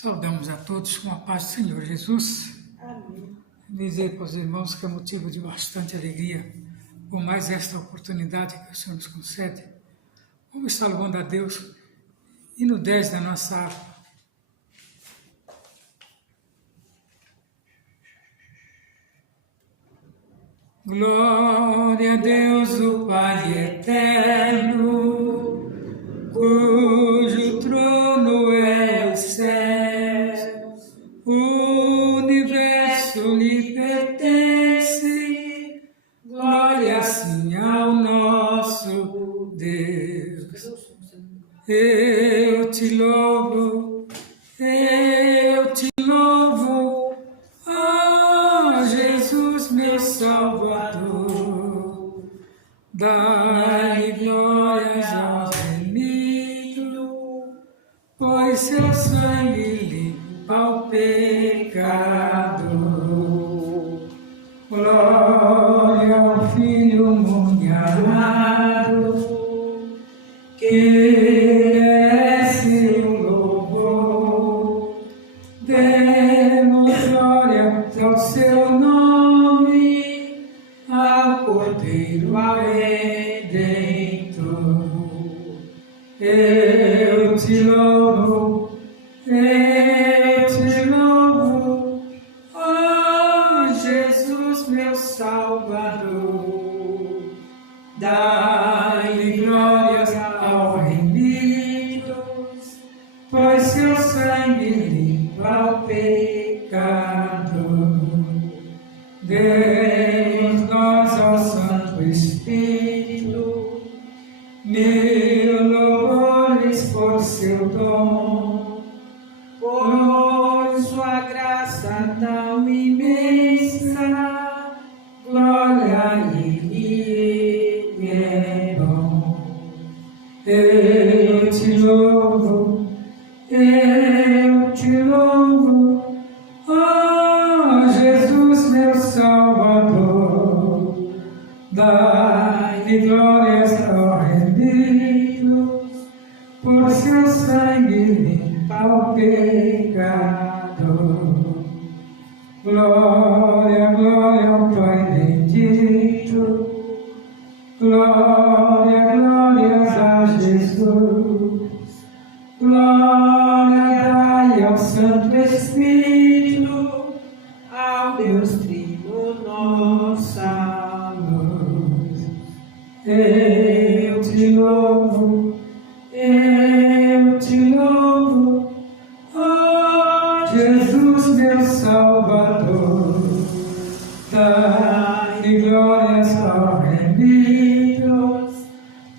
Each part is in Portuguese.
Saudamos a todos com a paz do Senhor Jesus. Amém. Dizer para os irmãos que é motivo de bastante alegria, por mais esta oportunidade que o Senhor nos concede. Vamos estar louvando a Deus e no 10 da nossa harpa. Glória a Deus, o Pai eterno, cujo trono é o céu, o universo lhe pertence, glória sim ao nosso Deus. Eu te louvo, ó Jesus, meu Salvador. Dai glórias ao remido, pois seu sangue limpa o pecado. Glória ao Filho muito amado, que merece o louvor. Demos glória ao seu nome, ao Cordeiro, ao Redentor. Eu te louvo, ó Jesus, meu Salvador. Dai glórias ao remido, pois seu sangue limpa o pecado. Demos nós ao Santo Espírito mil louvores por seu dom, por sua graça tão imensa, glória a Ele é bom. Eu te louvo, ó Jesus, meu Salvador. Dai glórias ao remido, por seu sangue limpa o pecado. Glória, glória ao Pai bendito, glória, glórias a Jesus. Glória dai ao Santo Espírito, ao Deus Trino, nossa luz. Eu te louvo, ó Jesus, meu Salvador. Dai glórias ao remido,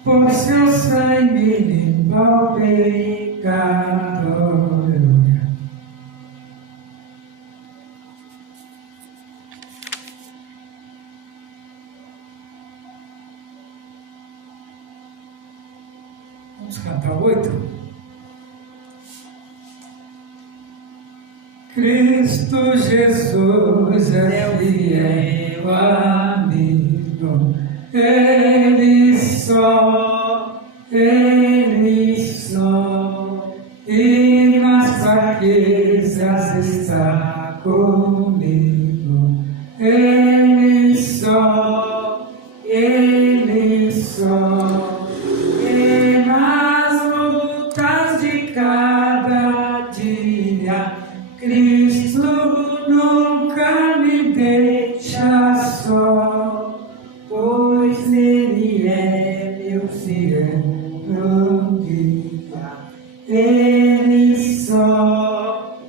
por seu sangue limpa o pecado. Aleluia. Vamos cantar 8. Cristo Jesus é fiel amigo, Ele só, e nas fraquezas está comigo. Ele só, e nas lutas de cada dia, Cristo nunca me deixa só, pois Ele é meu fiel guia. Ele só,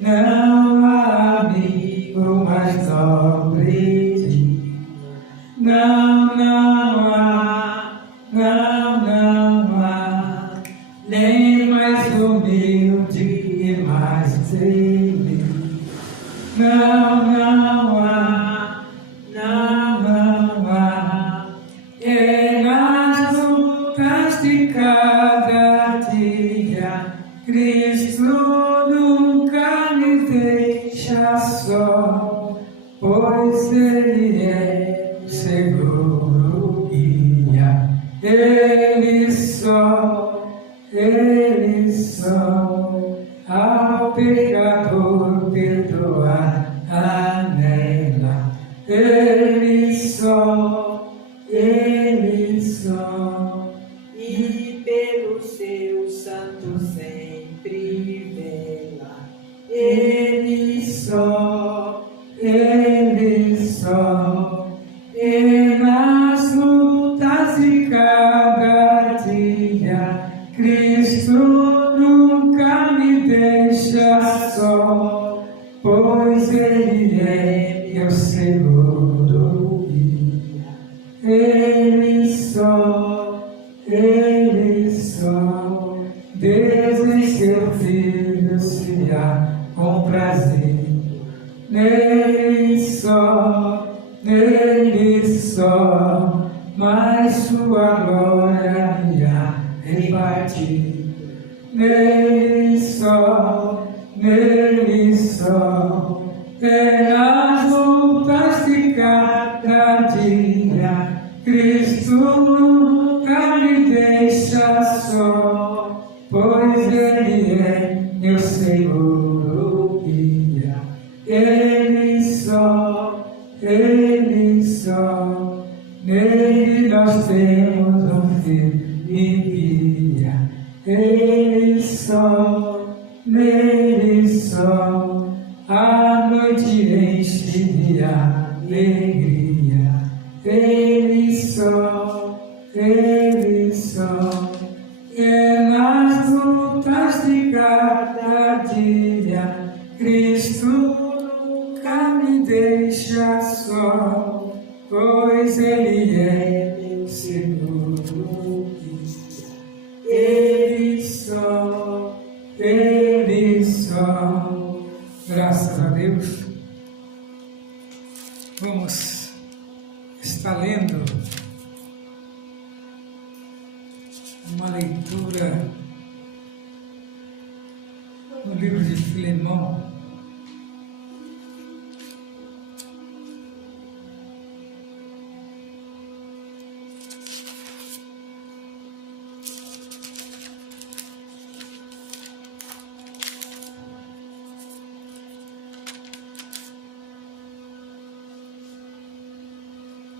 não há amigo mais nobre, não há, nem mais humilde e mais temido. Não há, e nas lutas de cada dia, Cristo nunca me deixa só, pois Ele é seguro guia. Ele só, Ele Nele só Deus em seu Filho se há com prazer. Nele só, mais sua glória irá repartir. Nele só, é nas lutas de cada dia, Cristo nunca me deixa só, pois Ele é meu Senhor, o guia. Ele só, nele nós temos um fio e guia. Ele só, nele só, a noite enche de alegria. Ele só, é nas lutas de cada dia, Cristo nunca me deixa só, pois Ele é meu Senhor. Ele só, graças a Deus. Vamos estar lendo uma leitura no livro de Filemão.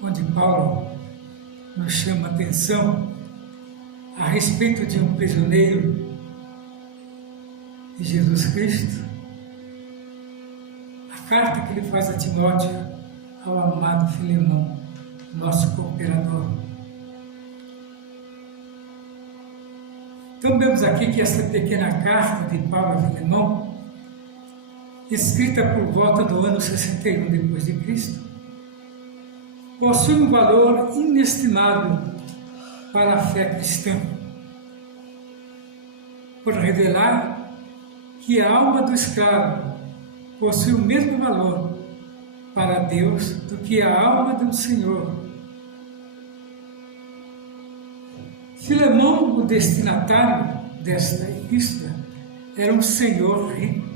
Onde Paulo nos chama a atenção a respeito de um prisioneiro de Jesus Cristo, a carta que ele faz a Timóteo, ao amado Filemão, nosso cooperador. Então vemos aqui que essa pequena carta de Paulo a Filemão, escrita por volta do ano 61 depois de Cristo, possui um valor inestimável para a fé cristã, por revelar que a alma do escravo possui o mesmo valor para Deus do que a alma do Senhor. Filemão, o destinatário desta epístola, era um senhor rico,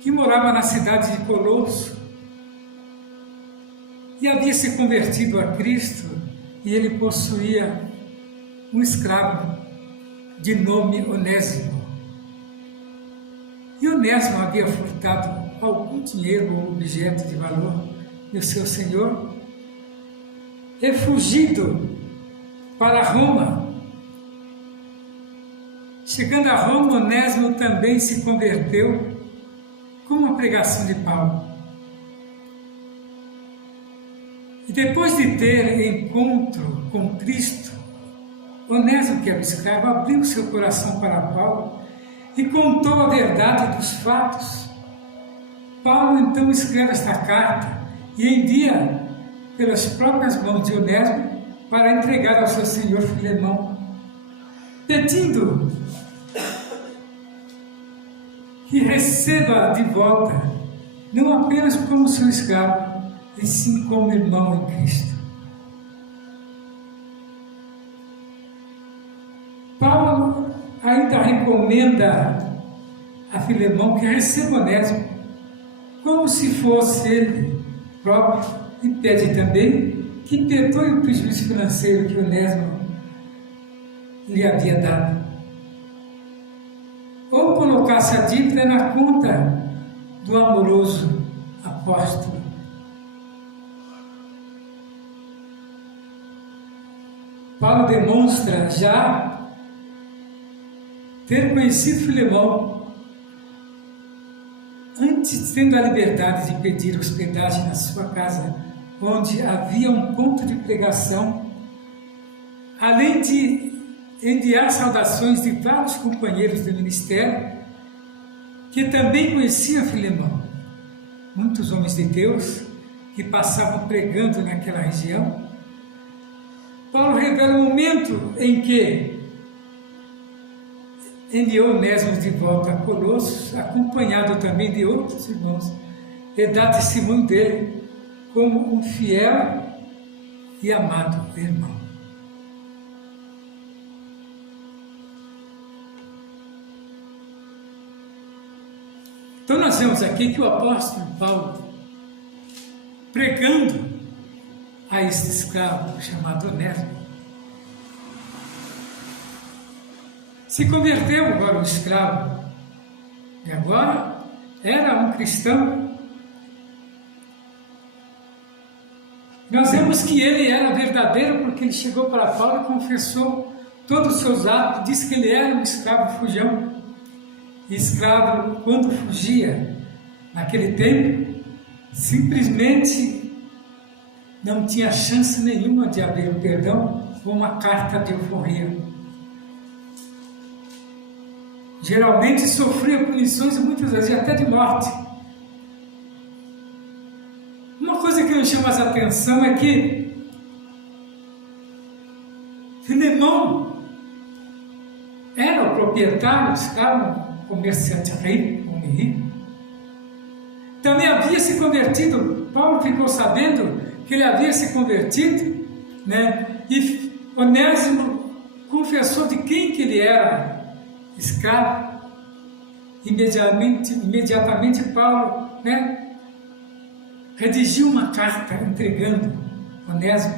que morava na cidade de Colosso, e havia se convertido a Cristo, e ele possuía um escravo de nome Onésimo. E Onésimo havia furtado algum dinheiro ou objeto de valor do seu senhor, e fugido para Roma. Chegando a Roma, Onésimo também se converteu com a pregação de Paulo. E depois de ter encontro com Cristo, Onésimo, que era o escravo, abriu seu coração para Paulo e contou a verdade dos fatos. Paulo então escreve esta carta e envia pelas próprias mãos de Onésimo para entregar ao seu senhor Filemão, pedindo que receba de volta, não apenas como seu escravo, e sim como irmão em Cristo. Paulo ainda recomenda a Filemão que receba Onésimo como se fosse ele próprio, e pede também que perdoe o prejuízo financeiro que Onésimo lhe havia dado, ou colocasse a dívida na conta do amoroso apóstolo. Paulo demonstra já ter conhecido Filemão antes, tendo a liberdade de pedir hospedagem na sua casa, onde havia um ponto de pregação, além de enviar saudações de vários companheiros do ministério que também conheciam Filemão. Muitos homens de Deus que passavam pregando naquela região Paulo revela o momento em que enviou Onésimo de volta a Colossos, acompanhado também de outros irmãos, e dá testemunho dele como um fiel e amado irmão. Então nós vemos aqui que o apóstolo Paulo, pregando a este escravo chamado Onésimo, se converteu agora um escravo, e agora era um cristão. Nós vemos que ele era verdadeiro porque ele chegou para Paulo e confessou todos os seus atos, disse que ele era um escravo fujão. E escravo, quando fugia, naquele tempo, simplesmente não tinha chance nenhuma de haver um perdão ou uma carta de alforria. Geralmente sofria punições e muitas vezes até de morte. Uma coisa que nos chama a atenção é que Filemão era o proprietário, escravo, comerciante rico, homem rico. Também havia se convertido. Paulo ficou sabendo que ele havia se convertido, né? E Onésimo confessou de quem que ele era escravo. Imediatamente Paulo, né, redigiu uma carta entregando Onésimo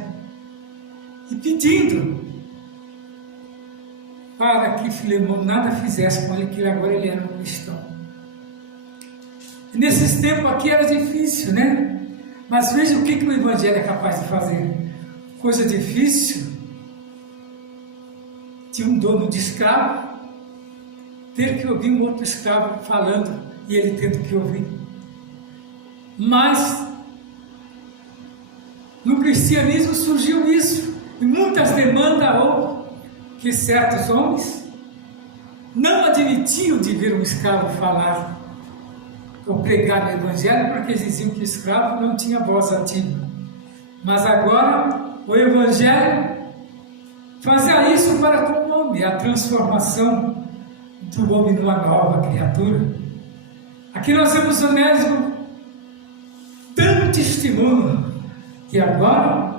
e pedindo para que Filemão nada fizesse com ele, que agora ele era um cristão. E nesses tempos aqui era difícil, né? Mas veja o que o Evangelho é capaz de fazer. Coisa difícil de um dono de escravo ter que ouvir um outro escravo falando e ele tendo que ouvir. Mas no cristianismo surgiu isso, e muitas demandas houve que certos homens não admitiam de ver um escravo falar ou pregar no Evangelho, porque eles diziam que o escravo não tinha voz ativa. Mas agora o Evangelho fazia isso para com o homem, a transformação do homem numa nova criatura. Aqui nós temos Onésimo dando testemunho que agora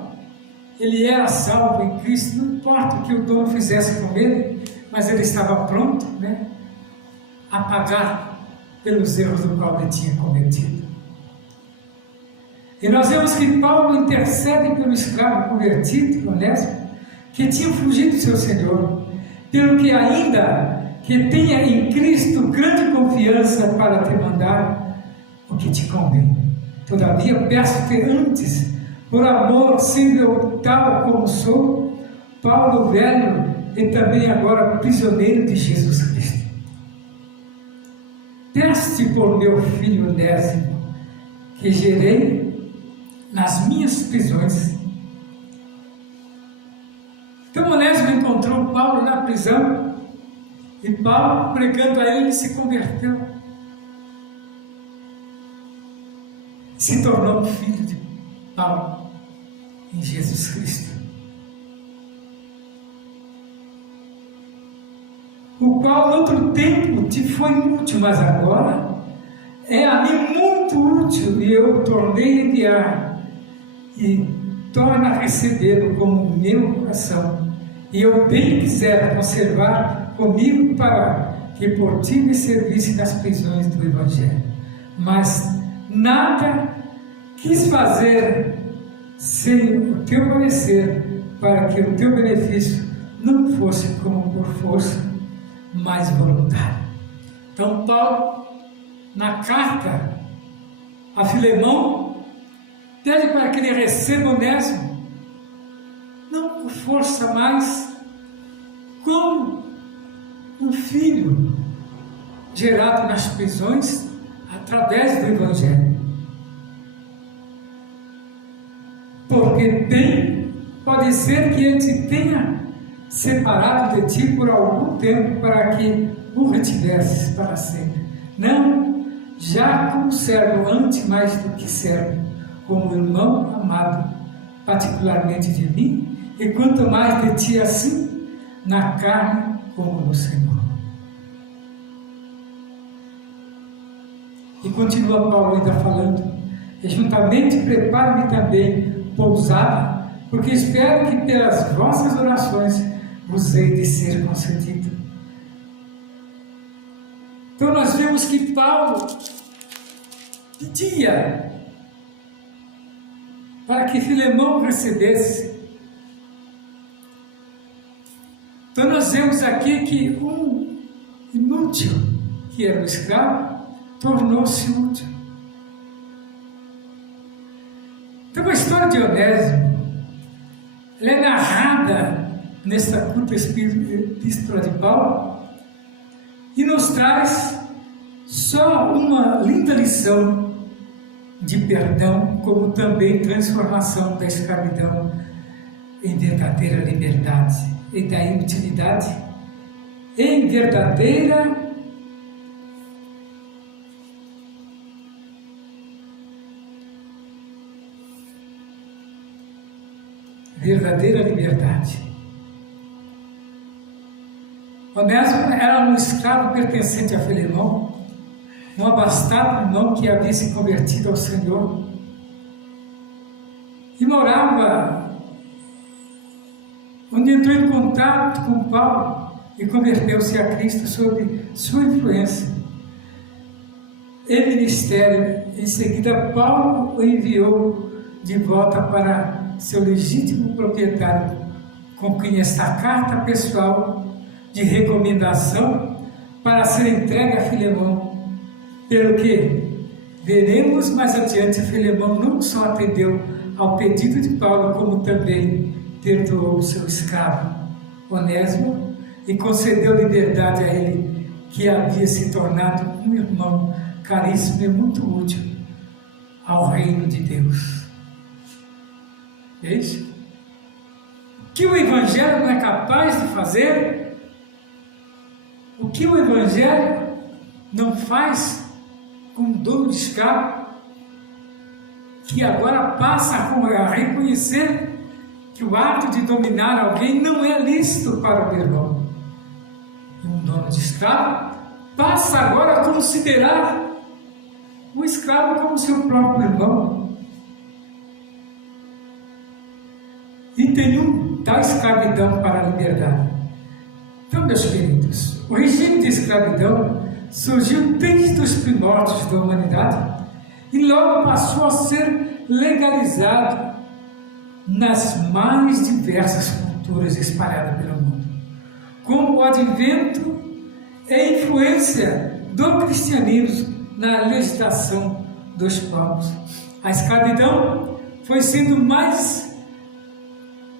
ele era salvo em Cristo, não importa o que o dono fizesse com ele, mas ele estava pronto, né, a pagar pelos erros do qual ele tinha cometido. E nós vemos que Paulo intercede pelo escravo convertido, Onésimo, que tinha fugido do seu Senhor, pelo que ainda que tenha em Cristo grande confiança para te mandar o que te convém. Todavia peço-te antes, por amor, sendo eu tal como sou, Paulo velho e também agora prisioneiro de Jesus Cristo. Peço-te por meu filho Onésimo, que gerei nas minhas prisões. Então Onésimo encontrou Paulo na prisão, e Paulo, pregando a ele, se converteu. Se tornou filho de Paulo em Jesus Cristo, o qual no outro tempo te foi inútil, mas agora é a mim muito útil, e eu o tornei a enviar e torna a recebê-lo como meu coração, e eu bem quiser conservar comigo para que por ti me servisse nas prisões do Evangelho, mas nada quis fazer sem o teu parecer, para que o teu benefício não fosse como por força, mas voluntário. Então Paulo, na carta a Filemão, pede para que ele receba Onésimo, não por força, mas como um filho gerado nas prisões através do Evangelho. Porque pode ser que ele te tenha separado de ti por algum tempo para que o retivesses para sempre. Não, já como servo, antes mais do que servo, como irmão amado, particularmente de mim, e quanto mais de ti assim, na carne como no Senhor. E continua Paulo ainda falando, e juntamente prepare-me também pousada, porque espero que pelas vossas orações vos hei de ser concedido. Então nós vemos que Paulo pedia para que Filemão recebesse. Então nós vemos aqui que um inútil, que era o escravo, tornou-se útil. Então a história de Onésimo, ela é narrada nesta curta epístola de Paulo e nos traz só uma linda lição de perdão, como também transformação da escravidão em verdadeira liberdade e da inutilidade em verdadeira liberdade. Onésimo era um escravo pertencente a Filemão, um abastado irmão que havia se convertido ao Senhor e morava onde entrou em contato com Paulo e converteu-se a Cristo sob sua influência e ministério. Em seguida, Paulo o enviou de volta para seu legítimo proprietário, com quem esta carta pessoal de recomendação para ser entregue a Filemão, pelo que veremos mais adiante, Filemão não só atendeu ao pedido de Paulo, como também perdoou o seu escravo Onésimo e concedeu liberdade a ele, que havia se tornado um irmão caríssimo e muito útil ao reino de Deus. É isso? O que o Evangelho não é capaz de fazer, o que o Evangelho não faz com um dono de escravo, que agora passa a reconhecer que o ato de dominar alguém não é lícito para o irmão. E um dono de escravo passa agora a considerar o escravo como seu próprio irmão. E nenhum dá escravidão para a liberdade. Então, meus queridos, o regime de escravidão surgiu desde os primórdios da humanidade e logo passou a ser legalizado nas mais diversas culturas espalhadas pelo mundo, com o advento e a influência do cristianismo na legislação dos povos. A escravidão foi sendo mais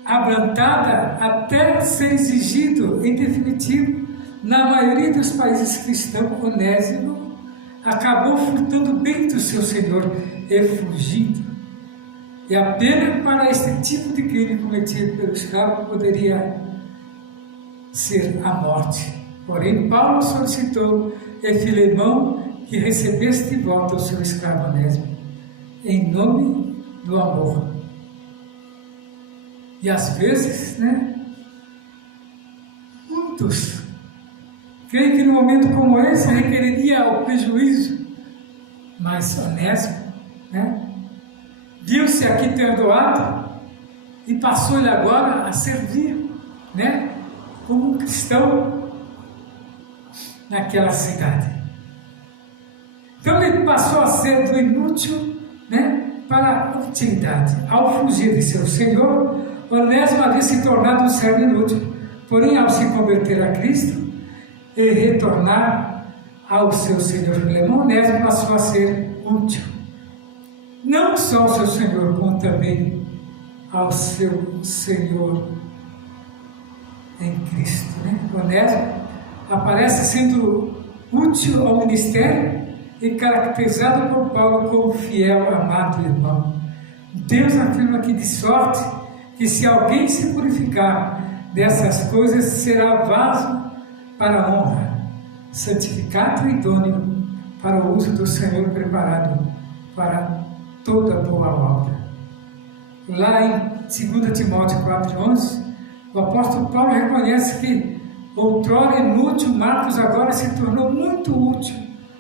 abrantada até ser exigido em definitivo. Na maioria dos países cristãos, Onésimo acabou furtando bem do seu senhor e fugindo. E a pena para este tipo de crime cometido pelo escravo poderia ser a morte. Porém, Paulo solicitou a Filemão que recebesse de volta o seu escravo Onésimo, em nome do amor. E às vezes, muitos creem que no momento como esse requeriria o prejuízo, mas Onésimo, viu-se aqui perdoado e passou-lhe agora a servir, como um cristão naquela cidade. Então ele passou a ser do inútil, para a utilidade. Ao fugir de seu senhor, Onésimo havia se tornado um servo inútil, porém ao se converter a Cristo e retornar ao seu senhor Filemão, Onésimo passou a ser útil, não só ao seu senhor, como também ao seu senhor em Cristo. Onésimo aparece sendo útil ao ministério e caracterizado por Paulo como fiel, amado irmão. Deus afirma aqui de sorte que se alguém se purificar dessas coisas, será vaso para a honra, santificado e idôneo para o uso do Senhor, preparado para toda boa obra. Lá em 2 Timóteo 4,11, o apóstolo Paulo reconhece que outrora inútil, Marcos agora se tornou muito útil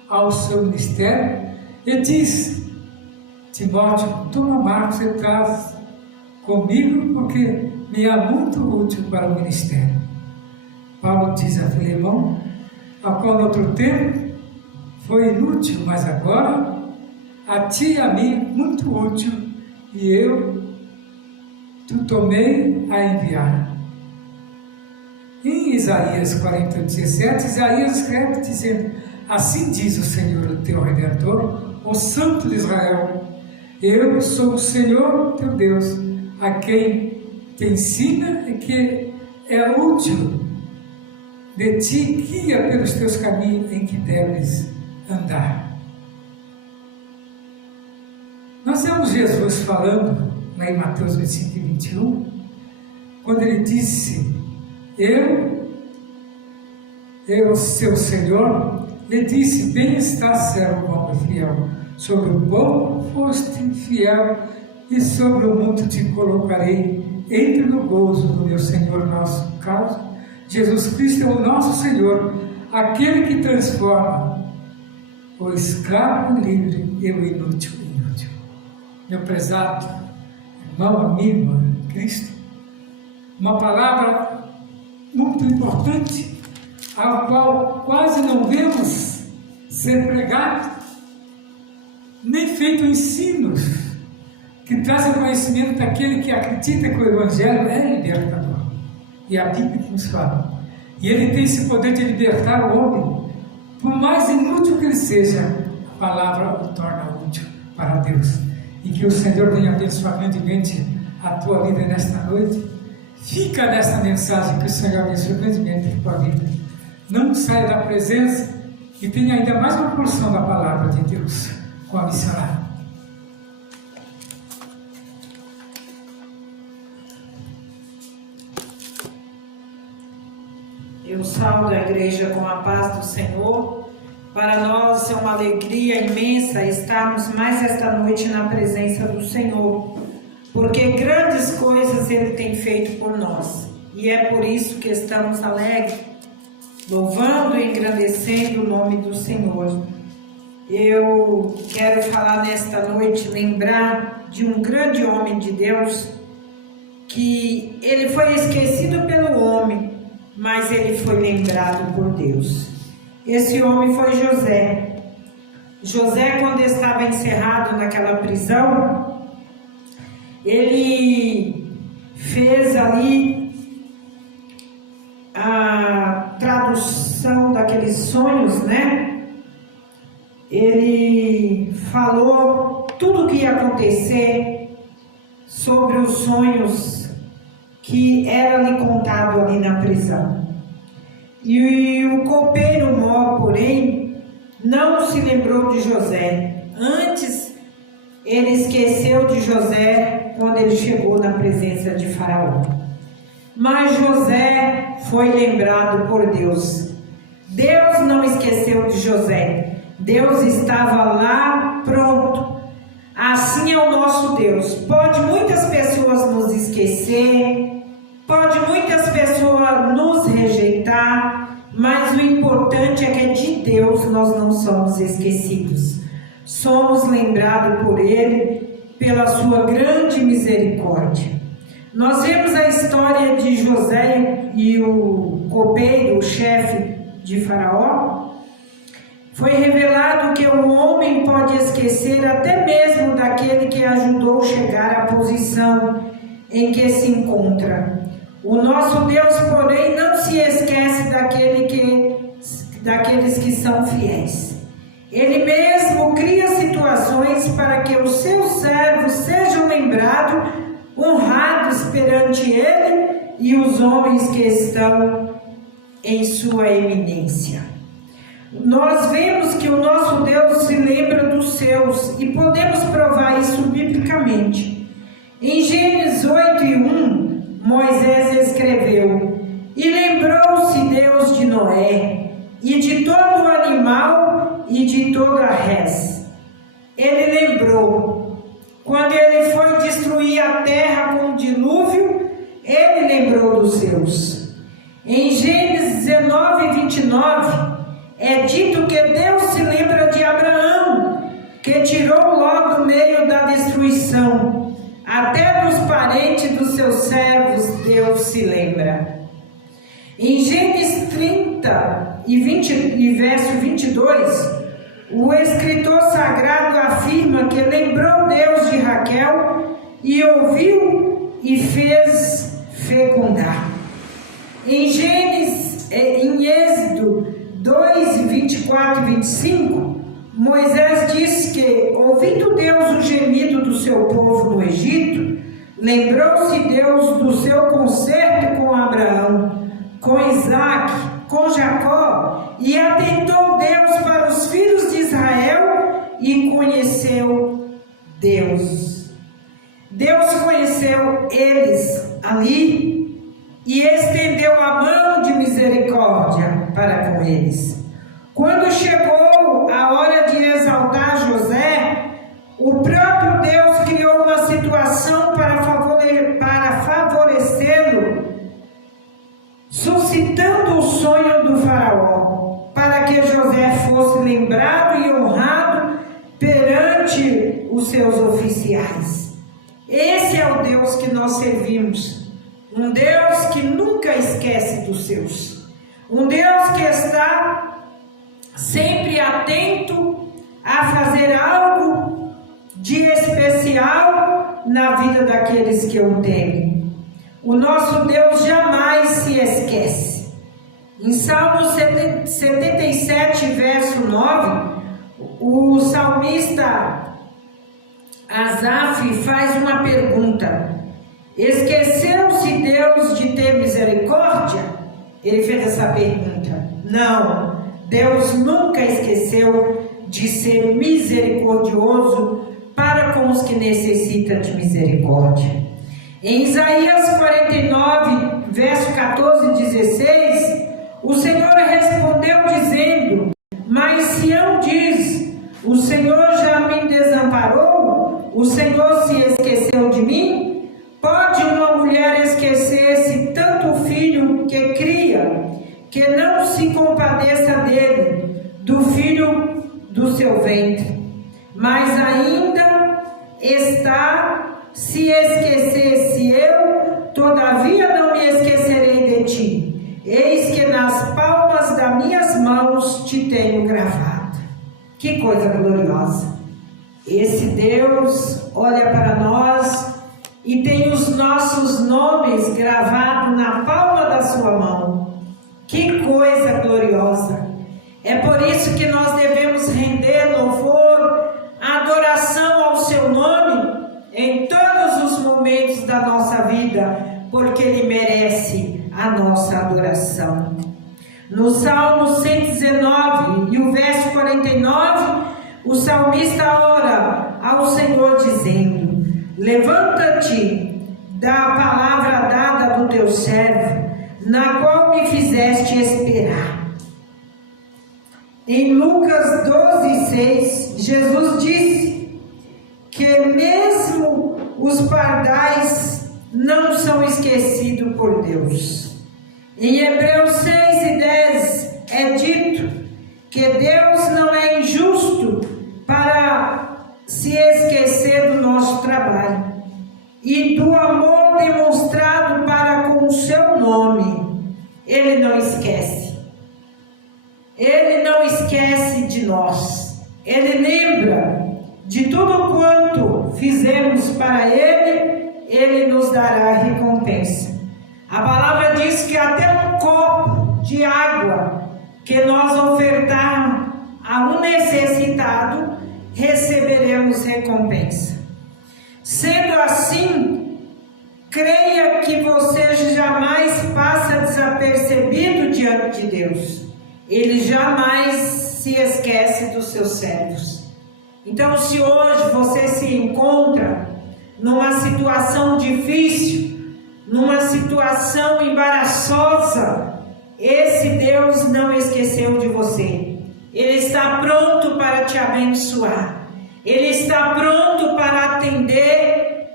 ao seu ministério e diz: Timóteo, toma Marcos e traz comigo porque me é muito útil para o ministério. Paulo diz a Filemão, a qual no outro tempo foi inútil, mas agora a ti e a mim muito útil, e eu te tomei a enviar. Em Isaías 40:17, Isaías escreve dizendo: assim diz o Senhor, o teu Redentor, o Santo de Israel: eu sou o Senhor teu Deus, a quem te ensina e que é útil de ti, guia pelos teus caminhos em que deves andar. Nós temos Jesus falando lá em Mateus 25:21, quando ele disse: eu, seu Senhor, lhe disse: bem está, servo bom e fiel, sobre o pouco foste fiel, e sobre o muito te colocarei. Entre no gozo do meu Senhor, nosso caso. Jesus Cristo é o nosso Senhor, aquele que transforma o escravo em livre e o inútil em útil. Meu prezado irmão, amigo, Cristo, uma palavra muito importante, a qual quase não vemos ser pregado, nem feito ensinos que trazem conhecimento daquele que acredita que o Evangelho é libertador. E a Bíblia que nos fala. E ele tem esse poder de libertar o homem. Por mais inútil que ele seja, a palavra o torna útil para Deus. E que o Senhor venha abençoar grandemente a tua vida nesta noite. Fica nesta mensagem, que o Senhor abençoe grandemente a tua vida. Não saia da presença e tenha ainda mais uma porção da palavra de Deus com a missionária. Eu saúdo a igreja com a paz do Senhor. Para nós é uma alegria imensa estarmos mais esta noite na presença do Senhor, porque grandes coisas Ele tem feito por nós, e é por isso que estamos alegres, louvando e engrandecendo o nome do Senhor. Eu quero falar nesta noite, lembrar de um grande homem de Deus, que ele foi esquecido pelo homem, mas ele foi lembrado por Deus. Esse homem foi José. José, quando estava encerrado naquela prisão, ele fez ali a tradução daqueles sonhos, né? Ele falou tudo o que ia acontecer sobre os sonhos que era lhe contado ali na prisão. E o copeiro Mó, porém, não se lembrou de José. Antes, ele esqueceu de José quando ele chegou na presença de Faraó. Mas José foi lembrado por Deus. Deus não esqueceu de José. Deus estava lá pronto. Assim é o nosso Deus. Pode muitas pessoas nos esquecer, pode muitas pessoas nos rejeitar, mas o importante é que de Deus nós não somos esquecidos. Somos lembrados por Ele, pela sua grande misericórdia. Nós vemos a história de José e o copeiro, o chefe de Faraó. Foi revelado que o homem pode esquecer até mesmo daquele que ajudou a chegar à posição em que se encontra. O nosso Deus, porém, não se esquece daqueles que são fiéis. Ele mesmo cria situações para que os seus servos sejam lembrados, honrados perante Ele e os homens que estão em sua eminência. Nós vemos que o nosso Deus se lembra dos seus e podemos provar isso biblicamente. Em Gênesis 8:1, Moisés escreveu: e lembrou-se Deus de Noé e de todo o animal e de toda a res. Ele lembrou quando ele foi destruir a terra com o dilúvio. Deus se lembra de Abraão, que tirou Ló do meio da destruição. Até dos parentes dos seus servos Deus se lembra. Em Gênesis 30 e verso 22, o escritor sagrado afirma que lembrou Deus de Raquel e ouviu e fez fecundar. Em Êxodo 2, 24 e 25, Moisés diz que, ouvindo Deus o gemido do seu povo no Egito, lembrou-se Deus do seu concerto com Abraão, com Isaque, com Jacó, e atentou Deus para os filhos de Israel e conheceu Deus. Deus conheceu eles ali e estendeu a mão de misericórdia para com eles. Quando chegou a hora de exaltar José, o próprio Deus criou uma situação para favorecê-lo, suscitando o sonho do faraó, para que José fosse lembrado e honrado perante os seus oficiais. Esse é o Deus que nós servimos, um Deus que nunca esquece dos seus, um Deus que está sempre atento a fazer algo de especial na vida daqueles que o temem. O nosso Deus jamais se esquece. Em Salmo 77, verso 9, o salmista Asaf faz uma pergunta: esqueceu-se Deus de ter misericórdia? Ele fez essa pergunta. Não, Deus nunca esqueceu de ser misericordioso para com os que necessitam de misericórdia. Em Isaías 49, verso 14 e 16, o Senhor respondeu dizendo: mas Sião diz, o Senhor já me desamparou? O Senhor se esqueceu de mim? Pode uma mulher esquecer-se tanto o filho que cria, que não se compadeça dele, do filho do seu ventre? Mas ainda está, se esquecesse eu, todavia não me esquecerei de ti. Eis que nas palmas das minhas mãos te tenho gravado. Que coisa gloriosa! Esse Deus olha para nós e tem os nossos nomes gravados na palma da sua mão. Que coisa gloriosa! É por isso que nós devemos render louvor, adoração ao seu nome em todos os momentos da nossa vida, porque ele merece a nossa adoração. No Salmo 119 e o verso 49, o salmista ora ao Senhor dizendo: levanta-te da palavra dada do teu servo, na qual me fizeste esperar. Em Lucas 12:6, Jesus disse que mesmo os pardais não são esquecidos por Deus. Em Hebreus 6:10 é dito que Deus não é injusto para se esquecer do nosso trabalho e do amor demonstrado para com o seu nome. Ele não esquece. Ele não esquece de nós. Ele lembra de tudo quanto fizemos para Ele. Ele nos dará recompensa. A palavra diz que até um copo de água que nós ofertarmos a um necessitado, receberemos recompensa. Sendo assim, creia que você jamais passa desapercebido diante de Deus. Ele jamais se esquece dos seus servos. Então, se hoje você se encontra numa situação difícil, numa situação embaraçosa, esse Deus não esqueceu de você. Ele está pronto para te abençoar. Ele está pronto para atender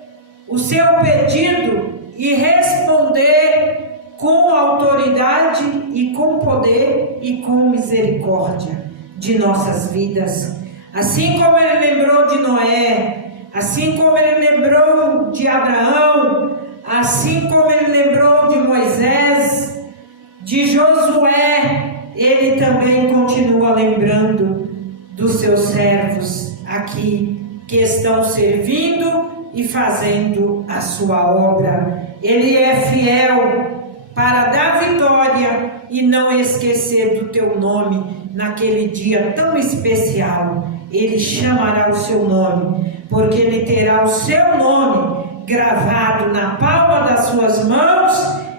o seu pedido e responder com autoridade e com poder e com misericórdia. de nossas vidas. Assim como Ele lembrou de Noé, assim como Ele lembrou de Abraão, assim como Ele lembrou de Moisés, de Josué, Ele também continua lembrando dos seus servos aqui, que estão servindo e fazendo a sua obra. Ele é fiel para dar vitória e não esquecer do teu nome naquele dia tão especial. Ele chamará o seu nome, porque Ele terá o seu nome gravado na palma das suas mãos,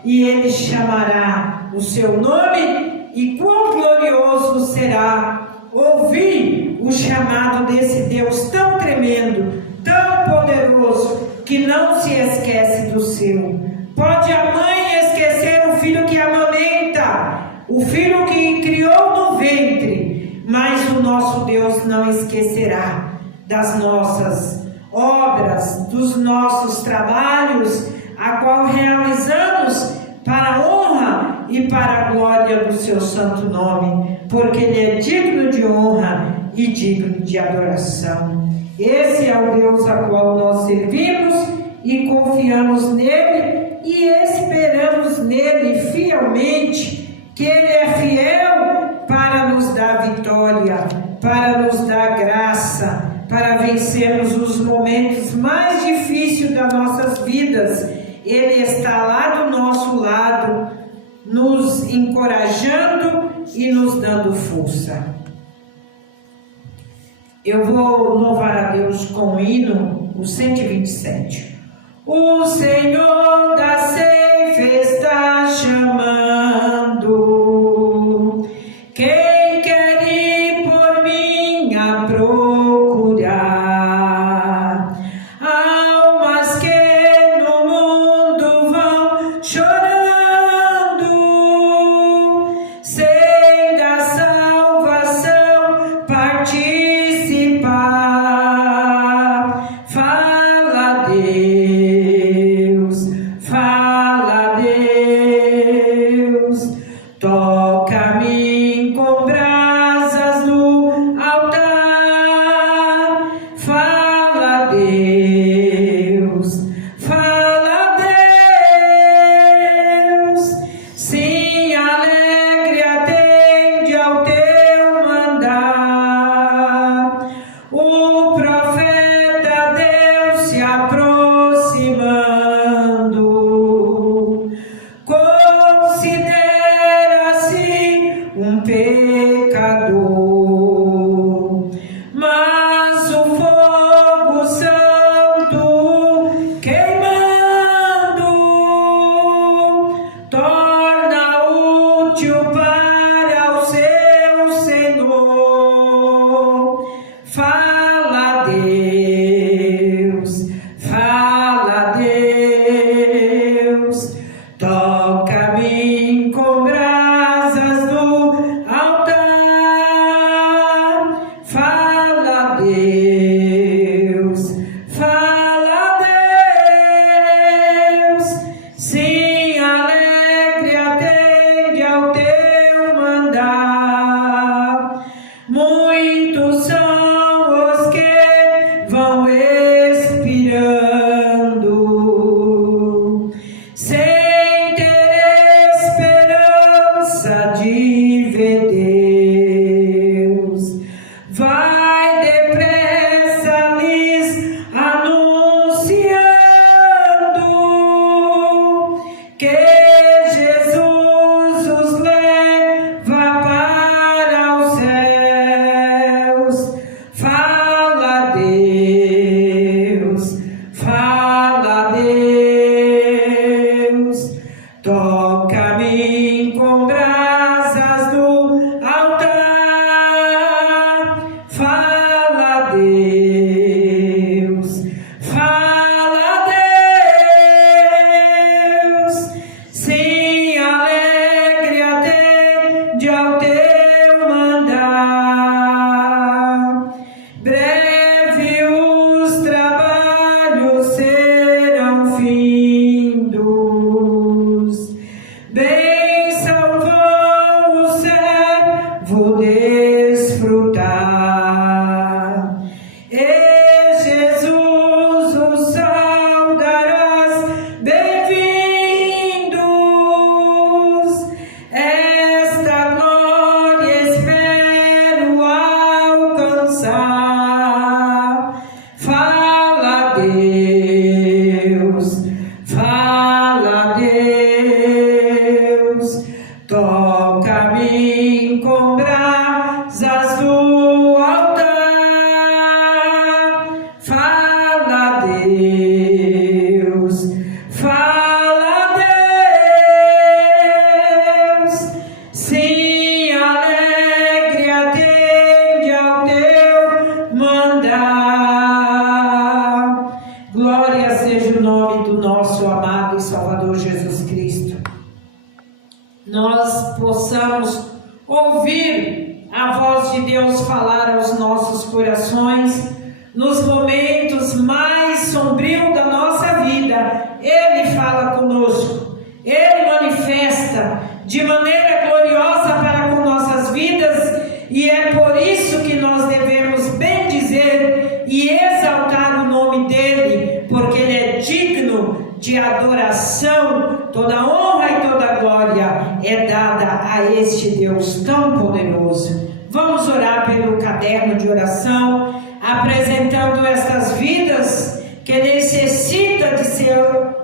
e Ele chamará o seu nome, e quão glorioso será ouvir o chamado desse Deus tão tremendo, tão poderoso, que não se esquece do seu. Pode a mãe esquecer o filho que amamenta, o filho que criou no ventre, mas o nosso Deus não esquecerá das nossas obras, dos nossos trabalhos, a qual realizamos para a honra e para a glória do seu santo nome, porque Ele é digno de honra e digno de adoração. Esse é o Deus a qual nós servimos e confiamos nele e esperamos nele fielmente, que Ele é fiel para nos dar vitória, para nos dar graça, para vencermos os momentos mais difíceis das nossas vidas. Ele está lá do nosso lado, nos encorajando e nos dando força. Eu vou louvar a Deus com o hino, o 127. O Senhor da ceifa está chamando, quem quer ir por mim a procurar, almas que no mundo vão chorando, sem da salvação participar. Fala Deus, toca-me com brasas no altar. Fala Deus, sim, alegre atende ao teu mandar. O profeta Deus se aproximando, considera-se um pecador, mas o fogo santo queimando torna útil para o seu Senhor. Fala Deus, toca-me com brasas no altar. Fala Deus, sim, alegre atende ao teu mandar. Muitos são os que vão expirando, sem ter esperança de ver Deus. Vai depressa lhes anunciando que Jesus os leva para os céus. Fala Deus, toca-me com brasas no altar. Fala Deus, sim, alegre atende ao teu mandar. Breve os trabalhos serão findos, bem salvou o servo desfrutado. Toca-me com brasas do altar, fala Deus, fala Deus, sim, alegre atende ao teu mandar. Glória seja o nome do nosso amado e Salvador Jesus Cristo. Nós possamos ouvir a voz de Deus falar aos nossos corações nos momentos mais sombrios da nossa vida. Ele fala conosco, Ele manifesta de maneira gloriosa para com nossas vidas, e é por isso que nós devemos bendizer e exaltar o nome dEle, porque Ele é digno de adoração. Toda honra e toda glória é dada a este Deus tão poderoso. Vamos orar pelo caderno de oração, apresentando estas vidas que necessitam de ser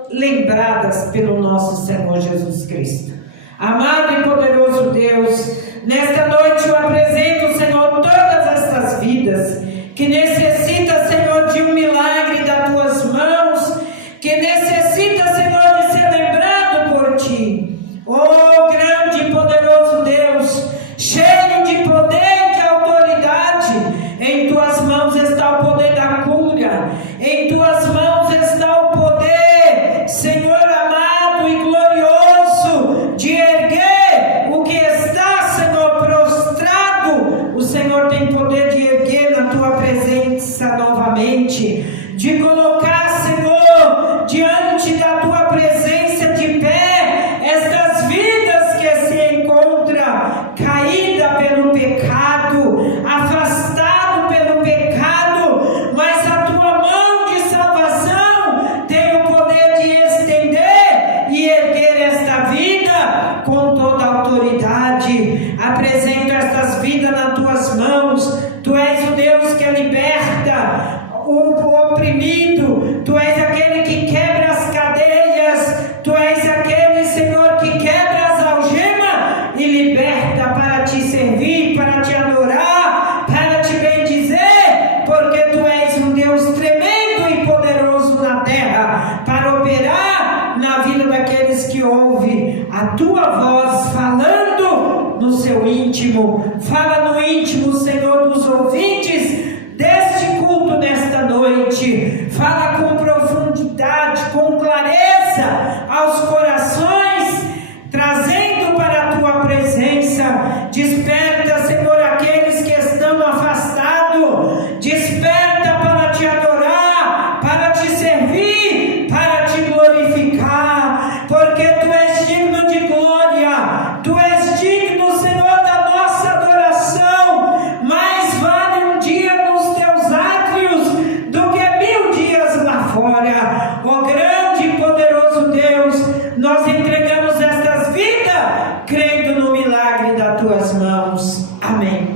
lembradas pelo nosso Senhor Jesus Cristo. Amado e poderoso Deus, nesta noite eu apresento, Senhor, todas estas vidas que necessitam, Senhor, de um milagre das tuas mãos, que necessitam, Senhor, de ser lembrado por ti. Oh, grande e poderoso Deus, cheio de poder e de autoridade, em tuas mãos está o poder da cura, em tuas mãos está o poder, Senhor amado e glorioso, de erguer o que está, Senhor, prostrado. O Senhor tem poder de erguer na tua presença novamente, de colocar, Senhor, diante da tua presença de pé, estas vidas que se encontram caída pelo pecado, afastado pelo pecado, mas a tua mão de salvação tem o poder de estender e erguer esta vida com toda a autoridade. Apresento estas vidas nas tuas mãos. Tu és o Deus que liberta o oprimido, tu és aquele que quebra as cadeias, tu és aquele, Senhor, que quebra as algemas e liberta para te servir, para te adorar, para te bendizer, porque tu és um Deus tremendo e poderoso na terra, para operar na vida daqueles que ouvem a tua voz falando no seu íntimo. Fala no íntimo, Senhor, dos ouvintes deste culto nesta noite. Fala com profundidade, com clareza aos corações, trazendo para a tua presença. Desperta, Senhor, aqueles que estão afastados. Desperta para te adorar, para te servir, para te glorificar, porque tu és digno de glória, tu és digno, Senhor, da nossa adoração. Mais vale um dia nos teus átrios do que 1000 dias lá fora. Ó grande e poderoso Deus, nós entregamos estas vidas, crendo no milagre das tuas mãos. Amém.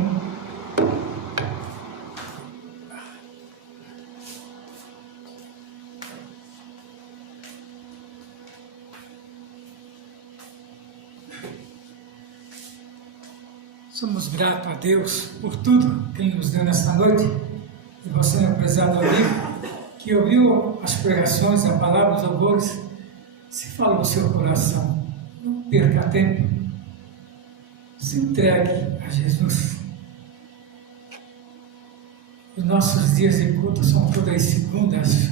Somos gratos a Deus por tudo que Ele nos deu nesta noite. E você, meu prezado amigo, que ouviu as pregações, a palavra, os louvores, se fala no seu coração, não perca tempo, se entregue a Jesus. Os nossos dias de culto são todas as segundas,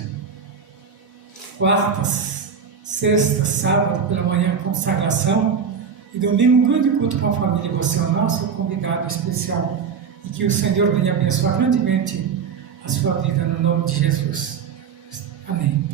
quartas, sextas, sábado pela manhã, consagração, e domingo, grande culto com a família. Você é o nosso convidado especial, e que o Senhor venha abençoar grandemente a sua vida no nome de Jesus. Amém.